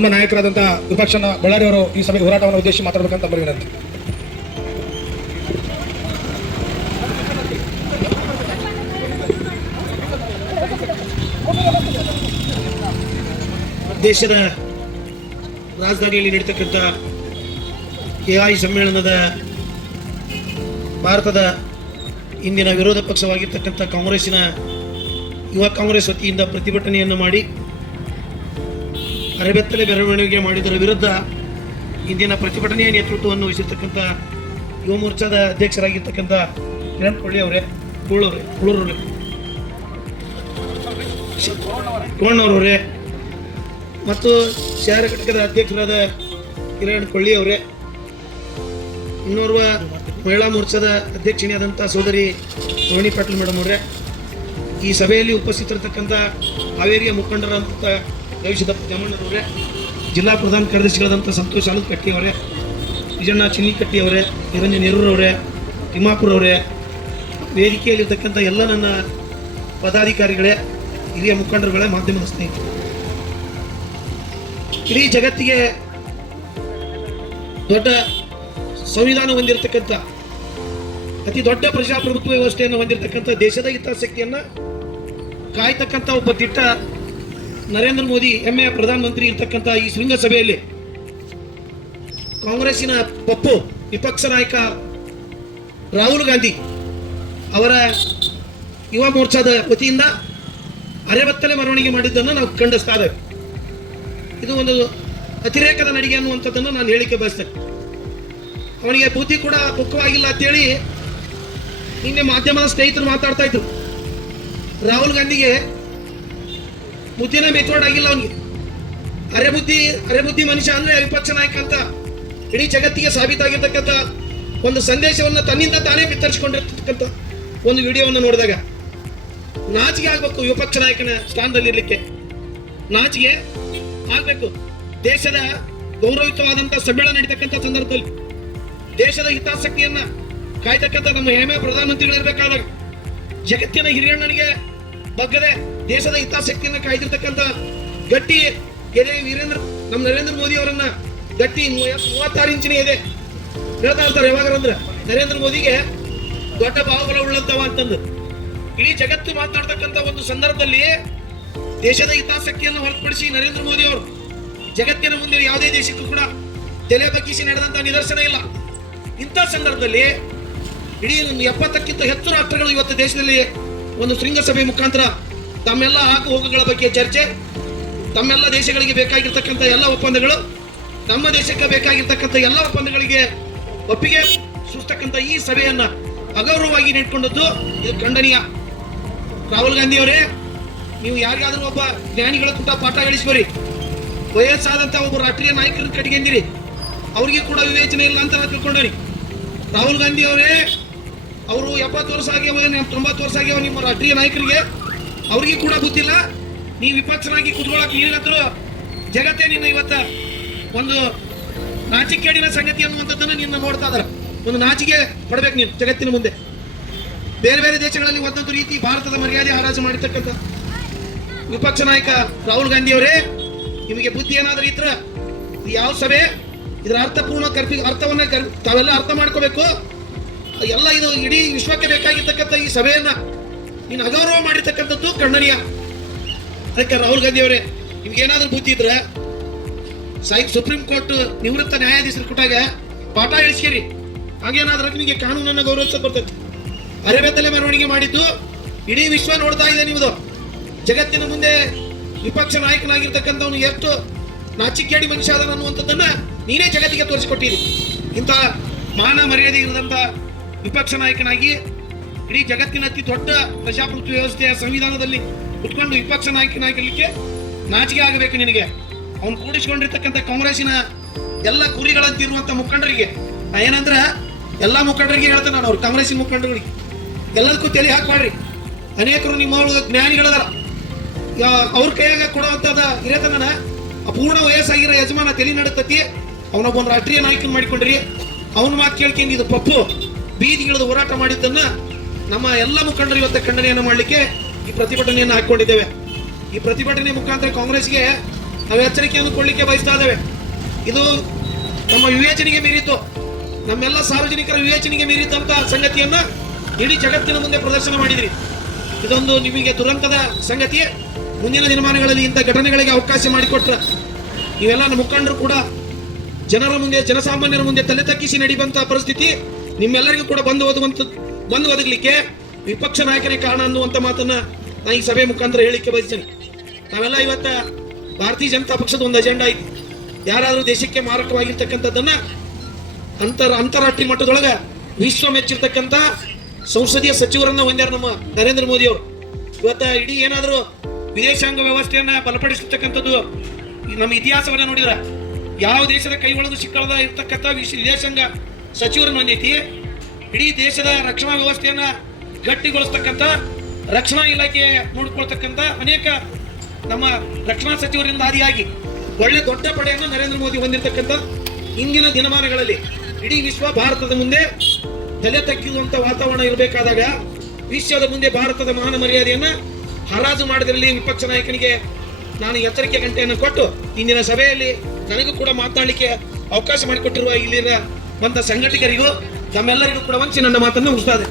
ನಮ್ಮ ನಾಯಕರಾದಂತಹ ವಿಪಕ್ಷ ಬಳ್ಳಾರಿ ಅವರು ಈ ಸಭೆ ಹೋರಾಟವನ್ನು ಉದ್ದೇಶಿಸಿ ಮಾತಾಡಬೇಕಂತ ತಮ್ಮ ವಿನಂತಿ. ದೇಶದ ರಾಜಧಾನಿಯಲ್ಲಿ ನಡೀತಕ್ಕಂಥ ಎಐ ಸಮ್ಮೇಳನದ ಭಾರತದ ಇಂದಿನ ವಿರೋಧ ಪಕ್ಷವಾಗಿರ್ತಕ್ಕಂಥ ಕಾಂಗ್ರೆಸ್ಸಿನ ಯುವ ಕಾಂಗ್ರೆಸ್ ವತಿಯಿಂದ ಪ್ರತಿಭಟನೆಯನ್ನು ಮಾಡಿ ಅರೆಬೆತ್ತಲೆ ಮೆರವಣಿಗೆ ಮಾಡಿದರ ವಿರುದ್ಧ ಇಂದಿನ ಪ್ರತಿಭಟನೆಯ ನೇತೃತ್ವವನ್ನು ವಹಿಸಿರ್ತಕ್ಕಂಥ ಯುವ ಮೋರ್ಚಾದ ಅಧ್ಯಕ್ಷರಾಗಿರ್ತಕ್ಕಂಥ ಕಿರಣ್ ಕೋಣ್ಣವರವರೇ ಮತ್ತು ಶಹರ ಘಟಕದ ಅಧ್ಯಕ್ಷರಾದ ಕಿರಣ್ ಕೊಳ್ಳಿ ಅವರೇ, ಇನ್ನೋರ್ವ ಮಹಿಳಾ ಮೋರ್ಚಾದ ಅಧ್ಯಕ್ಷಿಣಿಯಾದಂಥ ಸೋದರಿ ರೋಹಿಣಿ ಪಾಟೀಲ್ ಮೇಡಮ್ ಅವರೇ, ಈ ಸಭೆಯಲ್ಲಿ ಉಪಸ್ಥಿತರಿರ್ತಕ್ಕಂಥ ಹಾವೇರಿಯ ಮುಖಂಡರಾದಂಥ ಗವಿಸಿದ್ದಪ್ಪ ಜಮಣ್ಣರವರೇ, ಜಿಲ್ಲಾ ಪ್ರಧಾನ ಕಾರ್ಯದರ್ಶಿಗಳಾದಂಥ ಸಂತೋಷ್ ಆಲೂಕಟ್ಟಿ ಅವರೇ, ವಿಜಯಣ್ಣ ಚಿನ್ನಿಕಟ್ಟಿ ಅವರೇ, ನಿರಂಜನ್ ನೆರೂರವರೇ, ತಿಮ್ಮಾಪುರ ಅವರೇ, ವೇದಿಕೆಯಲ್ಲಿರ್ತಕ್ಕಂಥ ಎಲ್ಲ ನನ್ನ ಪದಾಧಿಕಾರಿಗಳೇ, ಹಿರಿಯ ಮುಖಂಡರುಗಳೇ, ಮಾಧ್ಯಮದ ಸ್ನೇಹಿತರು, ಇಡೀ ಜಗತ್ತಿಗೆ ದೊಡ್ಡ ಸಂವಿಧಾನ ಹೊಂದಿರತಕ್ಕಂಥ ಅತಿ ದೊಡ್ಡ ಪ್ರಜಾಪ್ರಭುತ್ವ ವ್ಯವಸ್ಥೆಯನ್ನು ಹೊಂದಿರತಕ್ಕಂಥ ದೇಶದ ಹಿತಾಸಕ್ತಿಯನ್ನು ಕಾಯ್ತಕ್ಕಂಥ ಒಬ್ಬ ದಿಟ್ಟ ನರೇಂದ್ರ ಮೋದಿ ಹೆಮ್ಮೆಯ ಪ್ರಧಾನಮಂತ್ರಿ ಇರ್ತಕ್ಕಂಥ ಈ ಶೃಂಗಸಭೆಯಲ್ಲಿ ಕಾಂಗ್ರೆಸ್ಸಿನ ಪಪ್ಪು ವಿಪಕ್ಷ ನಾಯಕ ರಾಹುಲ್ ಗಾಂಧಿ ಅವರ ಯುವ ಮೋರ್ಚಾದ ವತಿಯಿಂದ ಅರೆಬತ್ತಲೆ ಮೆರವಣಿಗೆ ಮಾಡಿದ್ದನ್ನು ನಾವು ಖಂಡಿಸ್ತಾ ಇದ್ದೇವೆ. ಇದು ಒಂದು ಅತಿರೇಕದ ನಡಿಗೆ ಅನ್ನುವಂಥದ್ದನ್ನು ನಾನು ಹೇಳಿಕೆ ಬಯಸ್ತೇನೆ. ಅವನಿಗೆ ಬುದ್ಧಿ ಕೂಡ ಪಕ್ವವಾಗಿಲ್ಲ ಅಂತೇಳಿ ನಿನ್ನೆ ಮಾಧ್ಯಮದ ಸ್ನೇಹಿತರು ಮಾತಾಡ್ತಾ ಇದ್ರು. ರಾಹುಲ್ ಗಾಂಧಿಗೆ ಬುದ್ಧಿನ ಮೆಚೂರ್ಡ್ ಆಗಿಲ್ಲ. ಅವನಿಗೆ ಅರೆ ಬುದ್ಧಿ ಮನುಷ್ಯ ಅಂದ್ರೆ ವಿಪಕ್ಷ ನಾಯಕ ಅಂತ ಇಡೀ ಜಗತ್ತಿಗೆ ಸಾಬೀತಾಗಿರ್ತಕ್ಕಂಥ ಒಂದು ಸಂದೇಶವನ್ನು ತನ್ನಿಂದ ತಾನೇ ಬಿತ್ತರಿಸಿಕೊಂಡಿರ್ತಕ್ಕಂಥ ಒಂದು ವಿಡಿಯೋವನ್ನು ನೋಡಿದಾಗ ನಾಚಿಕೆ ಆಗ್ಬೇಕು. ವಿಪಕ್ಷ ನಾಯಕನ ಸ್ಥಾನದಲ್ಲಿರ್ಲಿಕ್ಕೆ ನಾಚಿಕೆ ಆಗ್ಬೇಕು. ದೇಶದ ಗೌರವಯುತವಾದಂಥ ಸಮ್ಮೇಳನ ನಡೀತಕ್ಕಂಥ ಸಂದರ್ಭದಲ್ಲಿ ದೇಶದ ಹಿತಾಸಕ್ತಿಯನ್ನ ಕಾಯ್ತಕ್ಕಂಥ ನಮ್ಮ ಹೆಮ್ಮೆಯ ಪ್ರಧಾನಮಂತ್ರಿಗಳಿರ್ಬೇಕಾದಾಗ ಜಗತ್ತಿನ ಹಿರಿಯಣ್ಣನಿಗೆ ಬಗ್ಗದೆ ದೇಶದ ಹಿತಾಸಕ್ತಿಯನ್ನ ಕಾಯ್ದಿರ್ತಕ್ಕಂಥ ಗಟ್ಟಿ ಎದೆ ನಮ್ಮ ನರೇಂದ್ರ ಮೋದಿ ಅವರನ್ನ ಗಟ್ಟಿ 36 ಇಂಚಿನ ಎದೆ ಹೇಳ್ತಾ ಇರ್ತಾರೆ. ಯಾವಾಗಂದ್ರೆ ನರೇಂದ್ರ ಮೋದಿಗೆ ದೊಡ್ಡ ಭಾವಬಲ ಉಳ್ಳಂತವ ಅಂತಂದು ಇಡೀ ಜಗತ್ತು ಮಾತಾಡ್ತಕ್ಕಂಥ ಒಂದು ಸಂದರ್ಭದಲ್ಲಿ ದೇಶದ ಹಿತಾಸಕ್ತಿಯನ್ನು ಹೊರತುಪಡಿಸಿ ನರೇಂದ್ರ ಮೋದಿ ಅವರು ಜಗತ್ತಿನ ಮುಂದೆ ಯಾವುದೇ ದೇಶಕ್ಕೂ ಕೂಡ ತಲೆ ಬಗ್ಗಿಸಿ ನಡೆದಂತ ನಿದರ್ಶನ ಇಲ್ಲ. ಇಂಥ ಸಂದರ್ಭದಲ್ಲಿ ಇಡೀ 70ಕ್ಕಿಂತ ಹೆಚ್ಚು ರಾಷ್ಟ್ರಗಳು ಇವತ್ತು ದೇಶದಲ್ಲಿ ಒಂದು ಶೃಂಗಸಭೆ ಮುಖಾಂತರ ತಮ್ಮೆಲ್ಲ ಆಗು ಹೋಗುಗಳ ಬಗ್ಗೆ ಚರ್ಚೆ, ತಮ್ಮೆಲ್ಲ ದೇಶಗಳಿಗೆ ಬೇಕಾಗಿರ್ತಕ್ಕಂಥ ಎಲ್ಲ ಒಪ್ಪಂದಗಳು, ನಮ್ಮ ದೇಶಕ್ಕೆ ಬೇಕಾಗಿರ್ತಕ್ಕಂಥ ಎಲ್ಲ ಒಪ್ಪಂದಗಳಿಗೆ ಒಪ್ಪಿಗೆ ಸೂಚಿಸ್ತಕ್ಕಂಥ ಈ ಸಭೆಯನ್ನ ಅಗೌರವವಾಗಿ ನೀಡಿಕೊಂಡದ್ದು ಇದು ಖಂಡನೀಯ. ರಾಹುಲ್ ಗಾಂಧಿ ಅವರೇ, ನೀವು ಯಾರಿಗಾದ್ರೂ ಒಬ್ಬ ಜ್ಞಾನಿಗಳ ಕೂಟ ಪಾಠ ಹೇಳಿಸ್ಬರಿ. ವಯಸ್ಸಾದಂತ ಒಬ್ಬ ರಾಷ್ಟ್ರೀಯ ನಾಯಕರನ್ನ ಕಡೆಗೆಂದಿರಿ, ಅವ್ರಿಗೆ ಕೂಡ ವಿವೇಚನೆ ಇಲ್ಲ ಅಂತ ನಾನು ತಿಳ್ಕೊಂಡ್ರಿ. ರಾಹುಲ್ ಗಾಂಧಿ ಅವರೇ, ಅವರು 70 ವರ್ಷ ಆಗ್ಯಾವ, 90 ವರ್ಷ ಆಗ್ಯಾವ ನಿಮ್ಮ ರಾಷ್ಟ್ರೀಯ ನಾಯಕರಿಗೆ, ಅವ್ರಿಗೆ ಕೂಡ ಗೊತ್ತಿಲ್ಲ. ನೀವು ವಿಪಕ್ಷನಾಗಿ ಕುತ್ಕೊಳ್ಳೋಕೆ ಈಗಂತರೂ ಜಗತ್ತೇ ನಿನ್ನ ಇವತ್ತ ಒಂದು ನಾಚಿಕೆಗೇಡಿನ ಸಂಗತಿ ಅನ್ನುವಂಥದ್ದನ್ನು ನಿನ್ನ ನೋಡ್ತಾ ಇದಾರೆ. ಒಂದು ನಾಚಿಕೆ ಪಡ್ಬೇಕು ನೀನು ಜಗತ್ತಿನ ಮುಂದೆ. ಬೇರೆ ಬೇರೆ ದೇಶಗಳಲ್ಲಿ ಒಂದೊಂದು ರೀತಿ ಭಾರತದ ಮರ್ಯಾದೆ ಹರಾಜು ಮಾಡಿರ್ತಕ್ಕಂಥ ವಿಪಕ್ಷ ನಾಯಕ ರಾಹುಲ್ ಗಾಂಧಿ ಅವರೇ, ನಿಮಗೆ ಬುದ್ಧಿ ಏನಾದರೂ ಇದ್ರೆ ಯಾವ ಸಭೆ ಇದರ ಅರ್ಥಪೂರ್ಣ ಅರ್ಥವನ್ನ ತಾವೆಲ್ಲ ಅರ್ಥ ಮಾಡ್ಕೋಬೇಕು. ಎಲ್ಲ ಇದು ಇಡೀ ವಿಶ್ವಕ್ಕೆ ಬೇಕಾಗಿರ್ತಕ್ಕಂಥ ಈ ಸಭೆಯನ್ನ ನೀನು ಅಗೌರವ ಮಾಡಿರ್ತಕ್ಕಂಥದ್ದು ಖಂಡನೀಯ. ಅದಕ್ಕೆ ರಾಹುಲ್ ಗಾಂಧಿ ಅವರೇ, ನಿಮ್ಗೆ ಏನಾದ್ರೂ ಬುದ್ಧಿ ಇದ್ರೆ ಸುಪ್ರೀಂ ಕೋರ್ಟ್ ನಿವೃತ್ತ ನ್ಯಾಯಾಧೀಶರು ಕೊಟ್ಟಾಗ ಪಾಠ ಹೇಳಿಸ್ಕೇರಿ. ಹಾಗೇನಾದ್ರೂ ನಿಮಗೆ ಕಾನೂನನ್ನು ಗೌರವಿಸೋದು ಬರ್ತೈತಿ. ಅರೆಬೆತ್ತಲೆ ಮೆರವಣಿಗೆ ಮಾಡಿದ್ದು ಇಡೀ ವಿಶ್ವ ನೋಡ್ತಾ ಇದೆ. ನಿಮ್ಮದು ಜಗತ್ತಿನ ಮುಂದೆ ವಿಪಕ್ಷ ನಾಯಕನಾಗಿರ್ತಕ್ಕಂಥವನು ಎಷ್ಟು ನಾಚಿಕೆಗೇಡಿ ಮನುಷ್ಯ ಅದನ್ನು ಅನ್ನುವಂಥದ್ದನ್ನ ನೀನೇ ಜಗತ್ತಿಗೆ ತೋರಿಸಿಕೊಟ್ಟಿರಿ. ಇಂಥ ಮಾನ ಮರ್ಯಾದೆ ಇರದಂತ ವಿಪಕ್ಷ ನಾಯಕನಾಗಿ ಇಡೀ ಜಗತ್ತಿನ ಅತಿ ದೊಡ್ಡ ಪ್ರಜಾಪ್ರಭುತ್ವ ವ್ಯವಸ್ಥೆಯ ಸಂವಿಧಾನದಲ್ಲಿ ಕುತ್ಕೊಂಡು ವಿಪಕ್ಷ ನಾಯಕನಾಗಲಿಕ್ಕೆ ನಾಚಿಕೆ ಆಗಬೇಕು ನಿನಗೆ. ಅವನು ಕೂಡಿಸಿಕೊಂಡಿರ್ತಕ್ಕಂಥ ಕಾಂಗ್ರೆಸ್ಸಿನ ಎಲ್ಲ ಗುರಿಗಳಂತಿರುವಂತ ಮುಖಂಡರಿಗೆ ಏನಂದ್ರ ಎಲ್ಲ ಮುಖಂಡರಿಗೆ ಹೇಳ್ತೇನೆ ನಾನು, ಅವ್ರು ಕಾಂಗ್ರೆಸ್ಸಿನ ಮುಖಂಡರಿಗೆ ಎಲ್ಲದಕ್ಕೂ ತಲೆ ಹಾಕ್ಬೇಡ್ರಿ. ಅನೇಕರು ನಿಮ್ಮ ಜ್ಞಾನಿಗಳದಾರ, ಅವ್ರ ಕೈಯಾಗ ಕೊಡುವಂತದ ಹಿರೇತನ ಪೂರ್ಣ ವಯಸ್ಸಾಗಿರೋ ಯಜಮಾನ ತಲೆ ನಡತತಿ. ಅವನೊಬ್ಬನ ರಾಷ್ಟ್ರೀಯ ನಾಯಕನ ಮಾಡಿಕೊಂಡ್ರಿ. ಅವನ ಮಾತು ಕೇಳ್ಕೊಂಡು ಇದು ಪಪ್ಪು ಬೀದಿಗಿಳಿದು ಹೋರಾಟ ಮಾಡಿದ್ದನ್ನ ನಮ್ಮ ಎಲ್ಲ ಮುಖಂಡರು ಇವತ್ತು ಖಂಡನೆಯನ್ನು ಮಾಡಲಿಕ್ಕೆ ಈ ಪ್ರತಿಭಟನೆಯನ್ನು ಹಾಕೊಂಡಿದ್ದೇವೆ. ಈ ಪ್ರತಿಭಟನೆ ಮುಖಾಂತರ ಕಾಂಗ್ರೆಸ್ಗೆ ನಾವು ಎಚ್ಚರಿಕೆಯನ್ನು ಕೊಡಲಿಕ್ಕೆ ಬಯಸ್ತಾ ಇದ್ದೇವೆ. ಇದು ನಮ್ಮ ವಿವೇಚನೆಗೆ ಮೀರಿದ್ದು, ನಮ್ಮೆಲ್ಲ ಸಾರ್ವಜನಿಕರ ವಿವೇಚನೆಗೆ ಮೀರಿದ್ದಂತ ಸಂಗತಿಯನ್ನ ಇಡೀ ಜಗತ್ತಿನ ಮುಂದೆ ಪ್ರದರ್ಶನ ಮಾಡಿದ್ರಿ. ಇದೊಂದು ನಿಮಗೆ ದುರಂತದ ಸಂಗತಿ. ಮುಂದಿನ ದಿನಮಾನಗಳಲ್ಲಿ ಇಂಥ ಘಟನೆಗಳಿಗೆ ಅವಕಾಶ ಮಾಡಿಕೊಟ್ರ ಇವೆಲ್ಲ ನಮ್ಮ ಮುಖಂಡರು ಕೂಡ ಜನರ ಮುಂದೆ, ಜನಸಾಮಾನ್ಯರ ಮುಂದೆ ತಲೆ ತಗ್ಗಿಸಿ ನಡೆಯುವಂತಹ ಪರಿಸ್ಥಿತಿ ನಿಮ್ಮೆಲ್ಲರಿಗೂ ಕೂಡ ಬಂದು ಒದಗಲಿಕ್ಕೆ ವಿಪಕ್ಷ ನಾಯಕನೇ ಕಾರಣ ಅನ್ನುವಂತ ಮಾತನ್ನ ನಾನು ಈ ಸಭೆ ಮುಖಾಂತರ ಹೇಳಿಕೆ ಬಯಸ್ತೇನೆ. ನಾವೆಲ್ಲ ಇವತ್ತ ಭಾರತೀಯ ಜನತಾ ಪಕ್ಷದ ಒಂದು ಅಜೆಂಡಾ ಐತಿ. ಯಾರಾದ್ರೂ ದೇಶಕ್ಕೆ ಮಾರಕವಾಗಿರ್ತಕ್ಕಂಥದ್ದನ್ನ ಅಂತಾರಾಷ್ಟ್ರೀಯ ಮಟ್ಟದೊಳಗ ವಿಶ್ವ ಮೆಚ್ಚಿರ್ತಕ್ಕಂಥ ಸಂಸದೀಯ ಸಚಿವರನ್ನ ಹೊಂದ್ಯಾರ ನಮ್ಮ ನರೇಂದ್ರ ಮೋದಿ ಅವರು. ಇವತ್ತ ಇಡೀ ಏನಾದರೂ ವಿದೇಶಾಂಗ ವ್ಯವಸ್ಥೆಯನ್ನ ಬಲಪಡಿಸಿರ್ತಕ್ಕಂಥದ್ದು ನಮ್ಮ ಇತಿಹಾಸವನ್ನ ನೋಡಿದ್ರ ಯಾವ ದೇಶದ ಕೈ ಒಳಗೂ ಸಿಕ್ಕಳದ ಇರ್ತಕ್ಕಂಥ ವಿದೇಶಾಂಗ ಸಚಿವರನ್ನ ಹೊಂದೈತಿ. ಇಡೀ ದೇಶದ ರಕ್ಷಣಾ ವ್ಯವಸ್ಥೆಯನ್ನ ಗಟ್ಟಿಗೊಳಿಸ್ತಕ್ಕಂಥ, ರಕ್ಷಣಾ ಇಲಾಖೆ ನೋಡ್ಕೊಳ್ತಕ್ಕಂಥ ಅನೇಕ ನಮ್ಮ ರಕ್ಷಣಾ ಸಚಿವರಿಂದ ಆದಿಯಾಗಿ ಒಳ್ಳೆ ದೊಡ್ಡ ಪಡೆಯನ್ನು ನರೇಂದ್ರ ಮೋದಿ ಹೊಂದಿರತಕ್ಕಂಥ ಇಂದಿನ ದಿನಮಾನಗಳಲ್ಲಿ ಇಡೀ ವಿಶ್ವ ಭಾರತದ ಮುಂದೆ ತಲೆ ತಗ್ಗಿರುವಂತ ವಾತಾವರಣ ಇರಬೇಕಾದಾಗ ವಿಶ್ವದ ಮುಂದೆ ಭಾರತದ ಮಾನ ಮರ್ಯಾದೆಯನ್ನ ಹರಾಜು ಮಾಡಿದ್ರಲ್ಲಿ ವಿಪಕ್ಷ ನಾಯಕನಿಗೆ ನಾನು ಎಚ್ಚರಿಕೆ ಗಂಟೆಯನ್ನು ಕೊಟ್ಟು ಇಂದಿನ ಸಭೆಯಲ್ಲಿ ನನಗೂ ಕೂಡ ಮಾತನಾಡಲಿಕ್ಕೆ ಅವಕಾಶ ಮಾಡಿಕೊಟ್ಟಿರುವ ಇಲ್ಲಿನ ಸಂಘಟಕರಿಗೂ ನಮ್ಮೆಲ್ಲರಿಗೂ ಕೂಡ ವಂಚಿ ನನ್ನ ಮಾತನ್ನು ಮುಗಿಸ್ತಾ ಇದೆ.